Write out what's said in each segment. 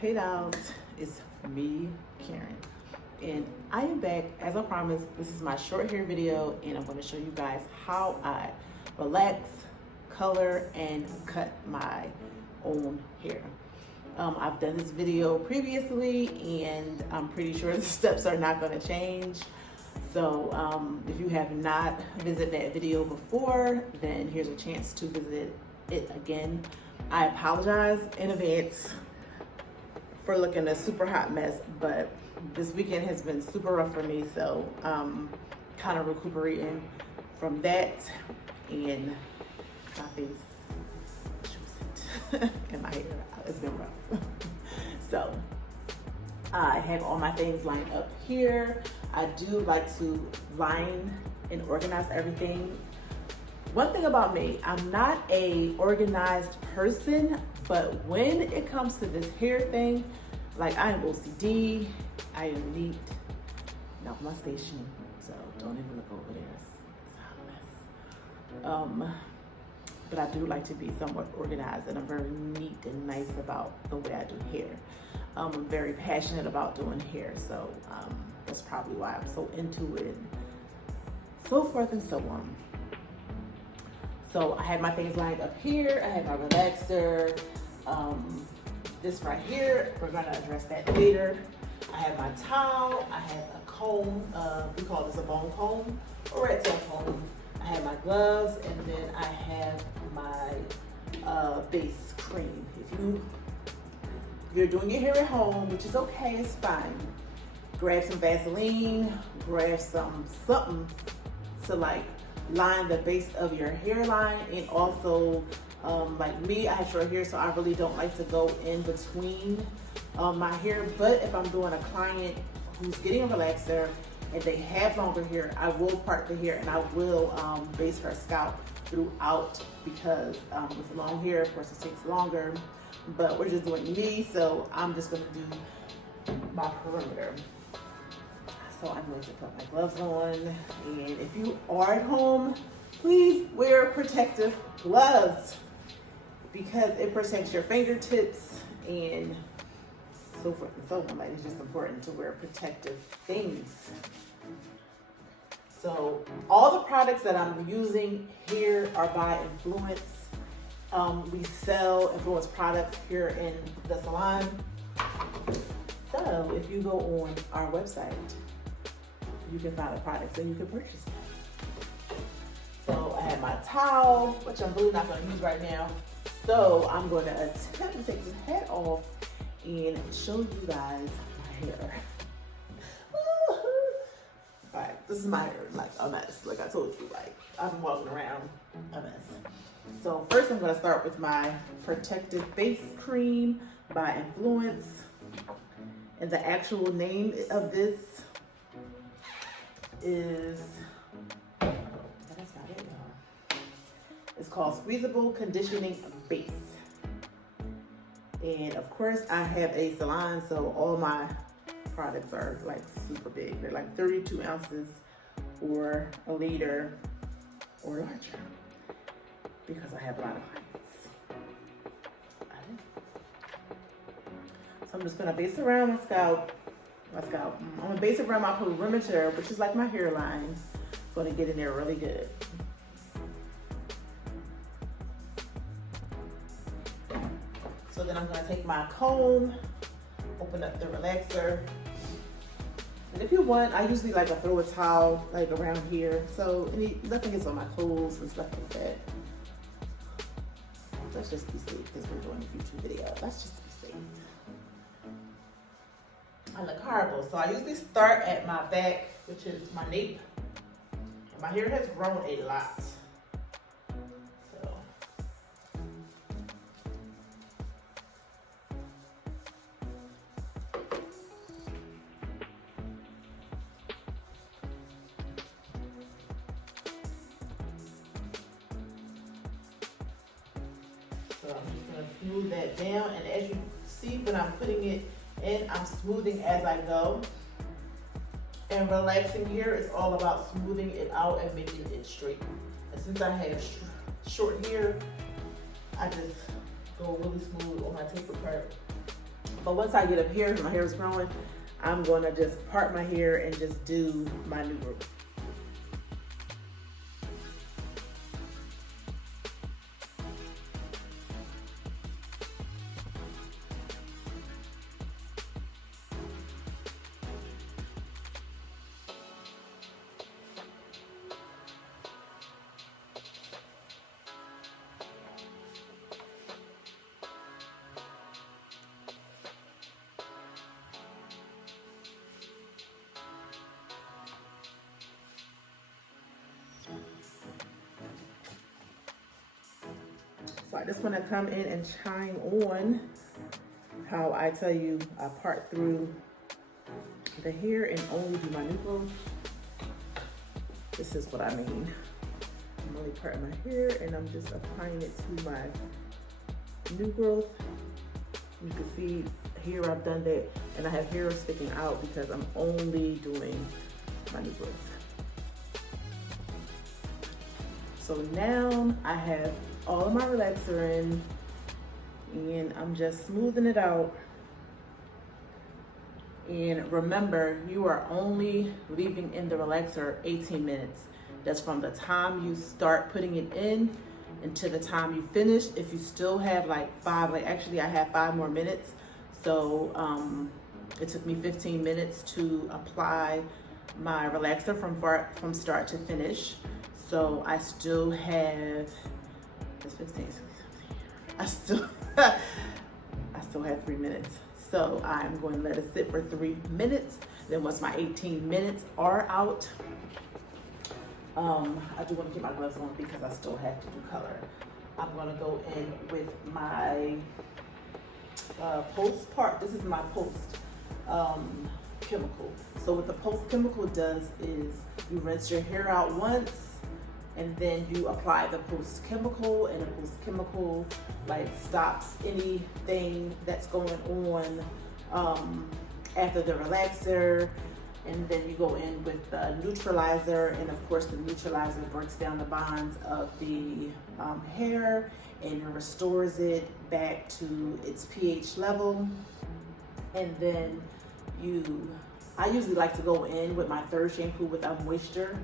Hey dolls, it's me, Karen, and I am back. As I promised, this is my short hair video, and I'm going to show you guys how I relax, color, and cut my own hair. I've done this video previously, and I'm pretty sure the steps are not going to change. So if you have not visited that video before, then here's a chance to visit it again. I apologize in advance for looking a super hot mess, but this weekend has been super rough for me, so kind of recuperating from that, and my face and my hair, it's been rough. So I have all my things lined up here. I do like to line and organize everything. One thing about me, I'm not a organized person, but when it comes to this hair thing, like I am OCD, I am neat. Not my station, so don't even look over there. It's a hot mess. But I do like to be somewhat organized, and I'm very neat and nice about the way I do hair. I'm very passionate about doing hair, so that's probably why I'm so into it, and so forth and so on. So I have my things lined up here. I have my relaxer. This right here, we're gonna address that later. I have my towel. I have a comb. We call this a bone comb or red tail comb. I have my gloves, and then I have my base cream. If you're doing your hair at home, which is okay, it's fine. Grab some Vaseline. Grab something to like line the base of your hairline, and also like me, I have short hair, so I really don't like to go in between my hair. But if I'm doing a client who's getting a relaxer and they have longer hair, I will part the hair and I will base her scalp throughout, because with long hair, of course, it takes longer. But we're just doing me, so I'm just going to do my perimeter. So I'm going to put my gloves on, and if you are at home, please wear protective gloves, because it protects your fingertips and so forth and so on. Like, it's just important to wear protective things. So all the products that I'm using here are by Influence. We sell Influence products here in the salon. So if you go on our website, you can find the products and you can purchase them. So I have my towel, which I'm really not going to use right now. So I'm going to attempt to take this hat off and show you guys my hair. Alright, this is my hair, like a mess. Like I told you, like I've been walking around a mess. So first I'm going to start with my protective face cream by Influence. And the actual name of this is, that's not it, y'all. It's called Squeezable Conditioning Base. And of course I have a salon, so all my products are like super big. They're like 32 ounces or a liter or larger, because I have a lot of clients. So I'm just gonna base around my scalp. I'm gonna base it around my perimeter, which is like my hairline. Gonna get in there really good. So then I'm gonna take my comb, open up the relaxer. And if you want, I usually like to throw a towel like around here, so nothing gets on my clothes and stuff like that. Let's just be safe, because we're doing a YouTube video. Let's just be safe. I look horrible, so I usually start at my back, which is my nape. My hair has grown a lot. So I'm just going to smooth that down, and as you see, when I'm putting it in, I'm smoothing as I go. And relaxing here is all about smoothing it out and making it straight. And since I have short hair, I just go really smooth on my taper part But once I get up here, my hair is growing, I'm gonna just part my hair and just do my new group. So I just want to come in and chime on how I tell you I part through the hair and only do my new growth. This is what I mean. I'm only parting my hair and I'm just applying it to my new growth. You can see here I've done that, and I have hair sticking out because I'm only doing my new growth. So now I have all of my relaxer in, and I'm just smoothing it out. And remember, you are only leaving in the relaxer 18 minutes. That's from the time you start putting it in until the time you finish. If you still have actually I have 5 more minutes. So it took me 15 minutes to apply my relaxer from start to finish. So I still have, that's 15, I still have 3 minutes. So I'm going to let it sit for 3 minutes. Then once my 18 minutes are out, I do want to keep my gloves on because I still have to do color. I'm going to go in with my post part. This is my post chemical. So what the post chemical does is you rinse your hair out once, and then you apply the post chemical, and the post chemical stops anything that's going on after the relaxer. And then you go in with the neutralizer, and of course the neutralizer breaks down the bonds of the hair and restores it back to its pH level. And then I usually like to go in with my third shampoo with a moisture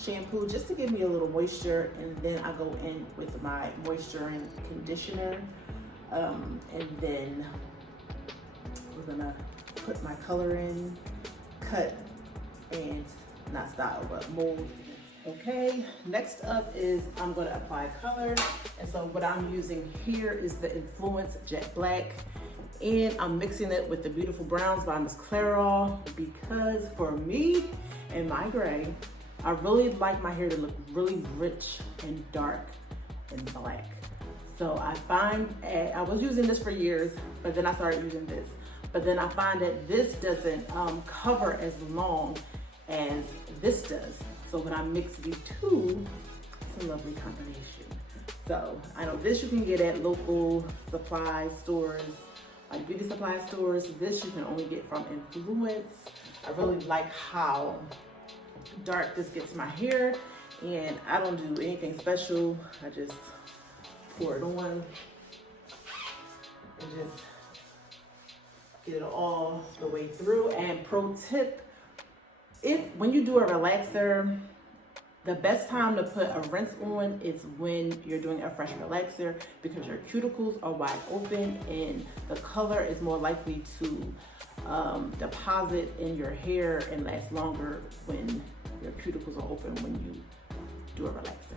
shampoo, just to give me a little moisture, and then I go in with my moisture and conditioner, and then we're gonna put my color in, cut and not style but mold. Okay, next up is I'm gonna apply color, and so what I'm using here is the Influence Jet Black, and I'm mixing it with the Beautiful Browns by Msglamdoll, because for me and my gray, I really like my hair to look really rich and dark and black. So I find, I was using this for years, but then I started using this. But then I find that this doesn't cover as long as this does. So when I mix the two, it's a lovely combination. So I know this you can get at local supply stores, like beauty supply stores. This you can only get from Influence. I really like how dark this gets my hair, and I don't do anything special. I just pour it on and just get it all the way through. And pro tip, when you do a relaxer, the best time to put a rinse on is when you're doing a fresh relaxer, because your cuticles are wide open and the color is more likely to deposit in your hair and last longer when your cuticles are open when you do a relaxer.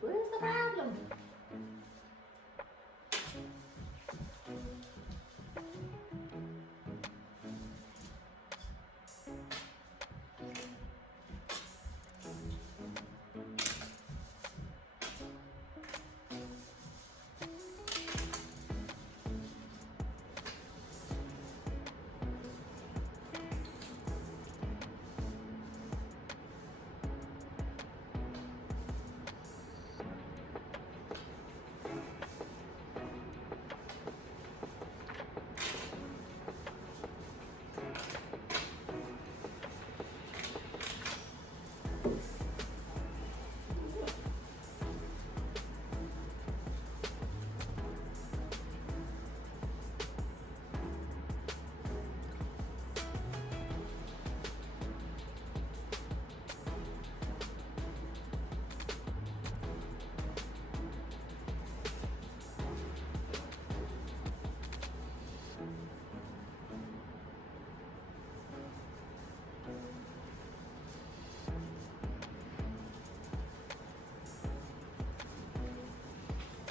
Where's the problem?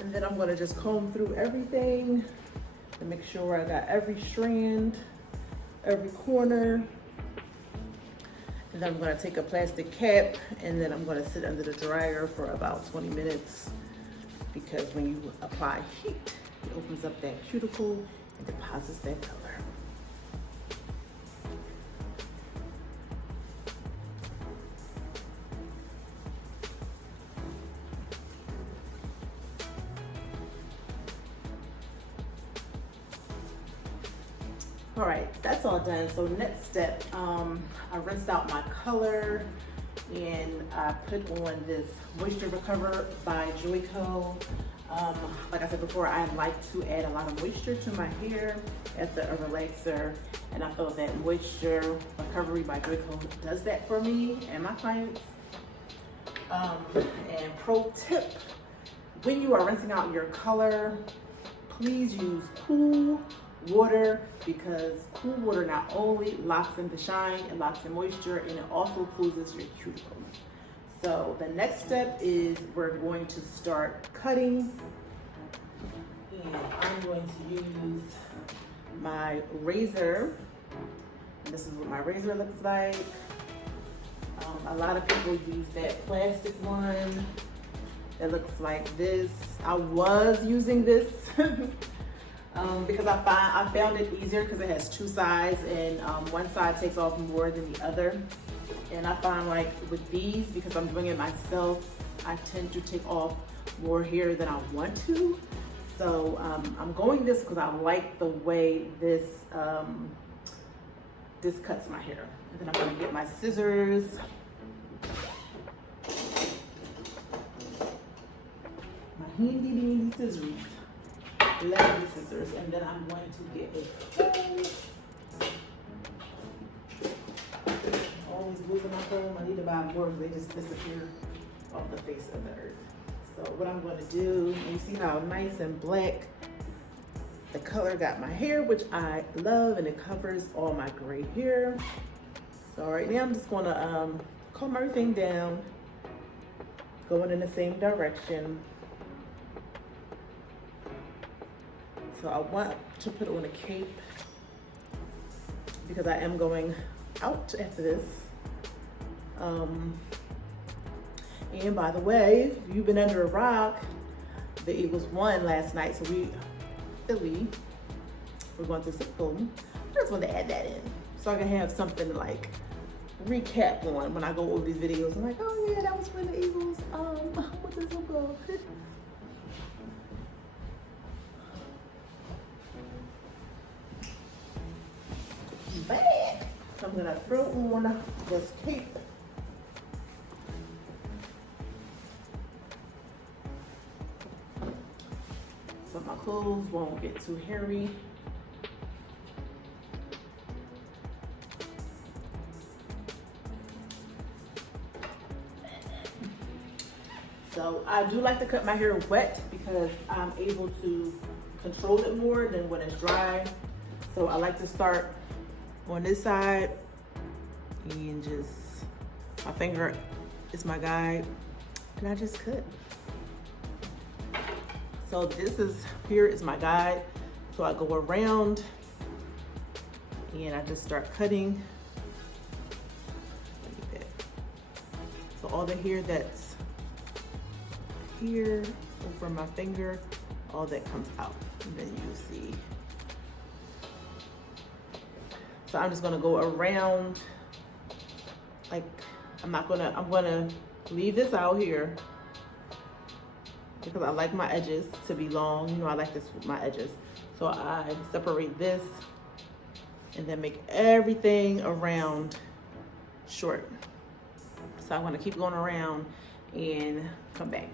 And then I'm gonna just comb through everything and make sure I got every strand, every corner. And then I'm gonna take a plastic cap and then I'm gonna sit under the dryer for about 20 minutes because when you apply heat, it opens up that cuticle and deposits that color. All right, that's all done. So next step, I rinsed out my color and I put on this Moisture Recover by Joico. Like I said before, I like to add a lot of moisture to my hair as a relaxer, and I feel that Moisture Recovery by Joico does that for me and my clients. And pro tip, when you are rinsing out your color, please use cool water, because cool water not only locks in the shine, it locks in moisture, and it also closes your cuticle. So the next step is we're going to start cutting, and I'm going to use my razor. And this is what my razor looks like. A lot of people use that plastic one that looks like this. I was using this because I found it easier because it has two sides, and one side takes off more than the other. And I find like with these, because I'm doing it myself, I tend to take off more hair than I want to. So I'm going this because I like the way this this cuts my hair. And then I'm gonna get my scissors. My handy dandy scissors. Lovely scissors. And then I'm going to get a comb. Always losing my comb. I need to buy more because they just disappear off the face of the earth. So what I'm going to do, you see how nice and black the color got my hair, which I love, and it covers all my gray hair. So right now I'm just going to comb everything down, going in the same direction. So I want to put on a cape because I am going out after this. And by the way, if you've been under a rock, the Eagles won last night, so we're going through some film. I just want to add that in so I can have something to like recap on when I go over these videos. I'm like, oh yeah, that was when the Eagles went to the Super Bowl. Back. So I'm gonna throw on this cape. So my clothes won't get too hairy. So I do like to cut my hair wet because I'm able to control it more than when it's dry. So I like to start on this side and just, my finger is my guide, and I just cut. So here is my guide. So I go around and I just start cutting. Like that. So all the hair that's here over my finger, all that comes out, and then you see. So I'm just gonna go around, like, I'm gonna leave this out here because I like my edges to be long. You know, I like this with my edges. So I separate this and then make everything around short. So I'm gonna keep going around and come back.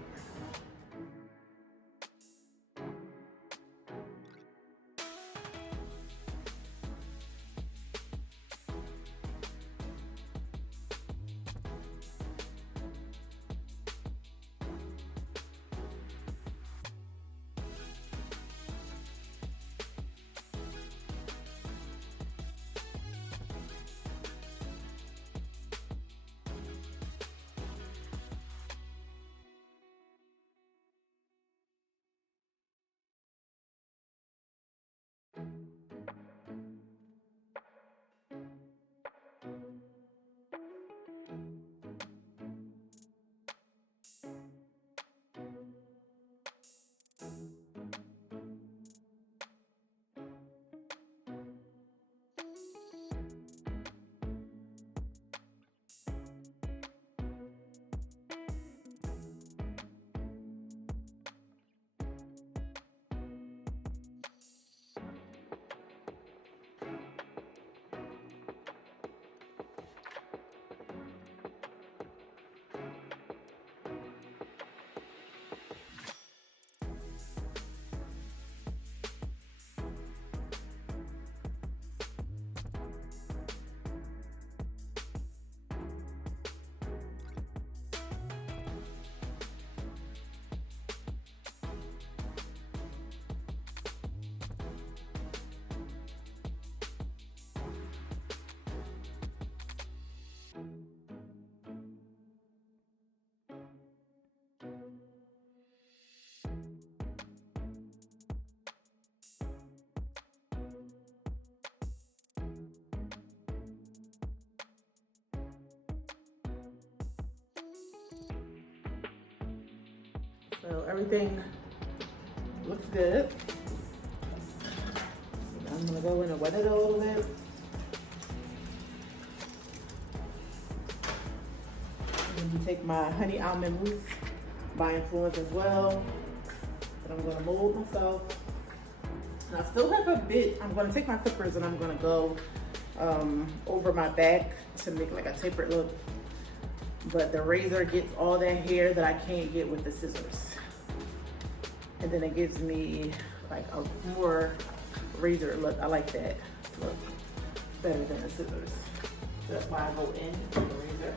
So everything looks good. So I'm gonna go in and wet it a little bit. And then take my honey almond mousse by Influence as well. That I'm gonna mold myself. And I still have a bit. I'm gonna take my clippers and I'm gonna go over my back to make like a tapered look. But the razor gets all that hair that I can't get with the scissors. And then it gives me like a more razor look. I like that look better than the scissors. So that's why I go in with the razor.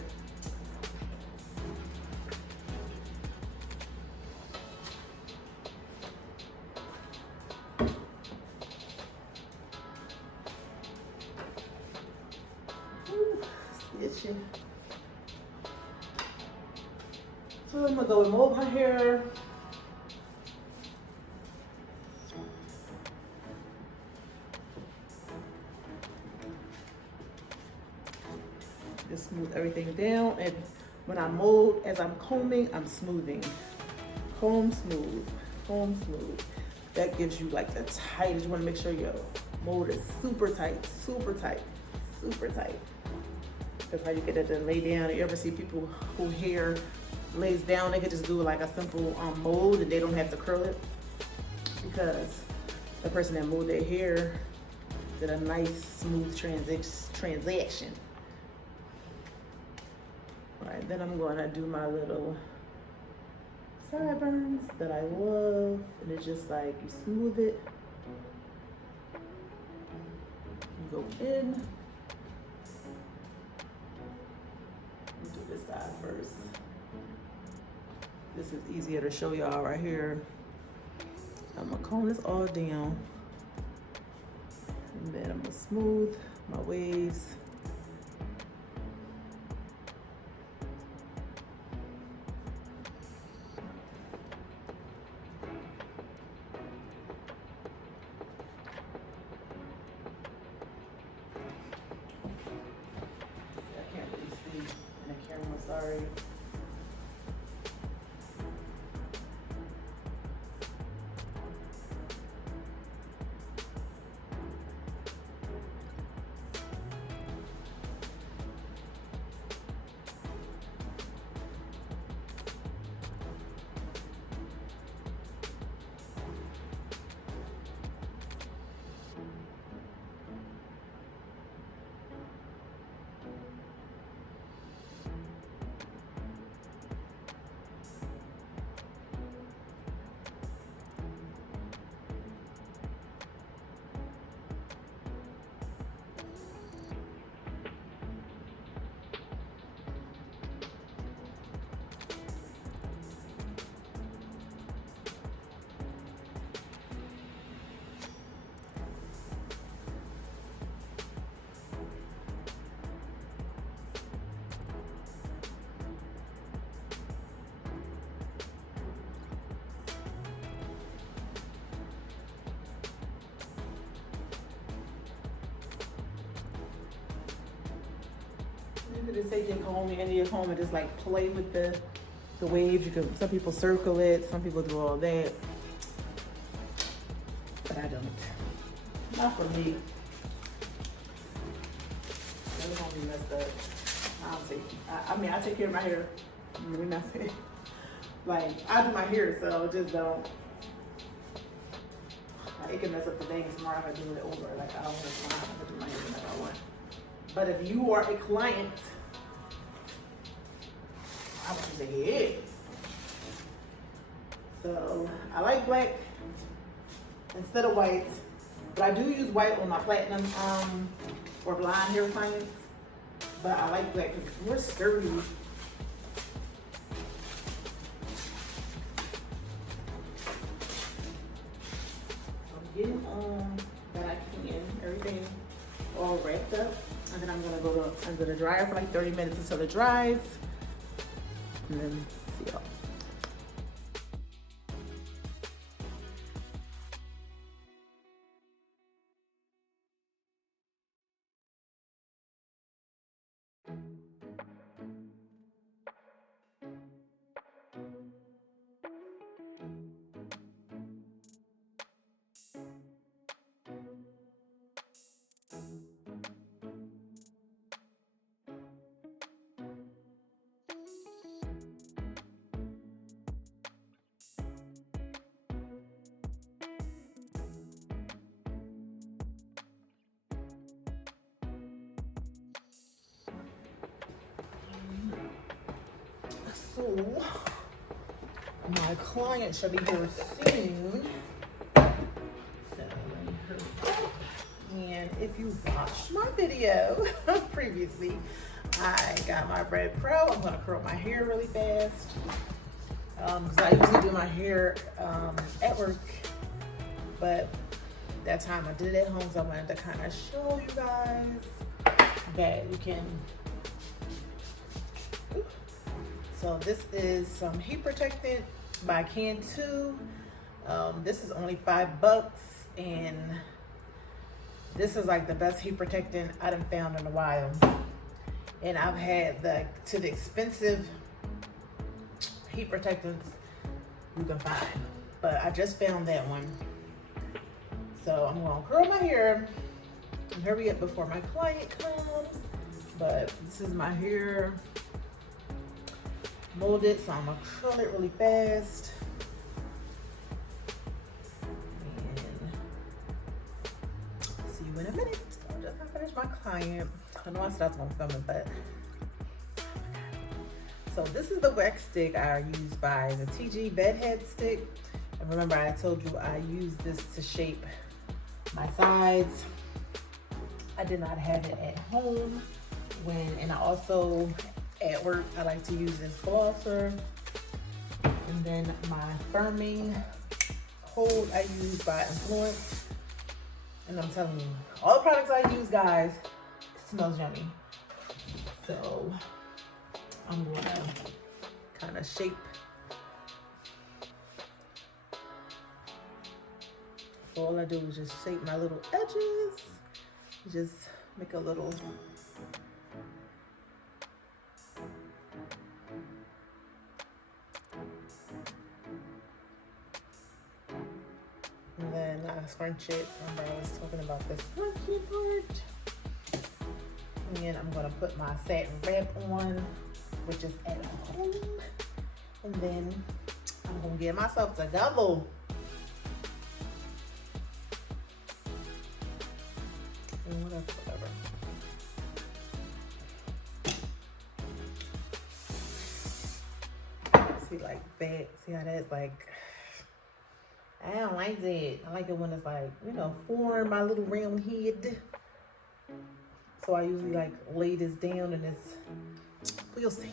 Itching. So I'm gonna go and mold my hair. Just smooth everything down, and when I mold, as I'm combing, I'm smoothing. Comb smooth, comb smooth. That gives you like the tightest. You wanna make sure your mold is super tight, super tight, super tight. That's how you get it to lay down. You ever see people who hair lays down, they could just do like a simple mold and they don't have to curl it, because the person that molded their hair did a nice smooth transaction. All right, then I'm gonna do my little sideburns that I love, and it's just like you smooth it, you go in. Do this side first. This is easier to show y'all right here. I'm gonna comb this all down, and then I'm gonna smooth my waves. I can't really see in the camera, sorry. You could just take your comb, your end of your comb, and just like play with the waves. You could, some people circle it, some people do all that, but I don't. Not for me. That's gonna be messed up. I don't take. I mean, I take care of my hair. Let me not say. Like I do my hair, so just don't. Like, it can mess up the day tomorrow if I do it over. Like I don't want to do my hair like I want. But if you are a client, I want you to hit. So I like black instead of white, but I do use white on my platinum or blonde hair clients. But I like black because it's more sturdy. I'm getting on that I can, everything all wrapped up. And then I'm gonna go under the dryer for like 30 minutes until it dries. And then see y'all. So my client should be here soon. And if you watched my video previously, I got my Red Pro. I'm gonna curl my hair really fast. Because I usually do my hair at work, but that time I did it at home, so I wanted to kind of show you guys that you can. So this is some heat protectant by Cantu. This is only $5, and this is like the best heat protectant I done found in a while. And I've had the expensive heat protectants you can find, but I just found that one. So I'm gonna curl my hair and hurry up before my client comes. But this is my hair molded, so I'm gonna curl it really fast. And see you in a minute. I'm just gonna finish my client. I know I said I was gonna film it, but so this is the wax stick I use by the TG bedhead stick. And remember, I told you I use this to shape my sides. I did not have it at home and I also at work I like to use this flosser. And then my firming hold I use by Influence. And I'm telling you, all the products I use, guys, it smells yummy. So I'm gonna kind of shape. So all I do is just shape my little edges. Just make a little. And then I scrunch it. Remember I was talking about this scrunchy part. And I'm gonna put my satin wrap on, which is at home. And then I'm gonna get myself together. And whatever. See, like that. See how that's like, I don't like that. I like it when it's like, you know, form my little round head. So I usually like lay this down and it's, we'll see.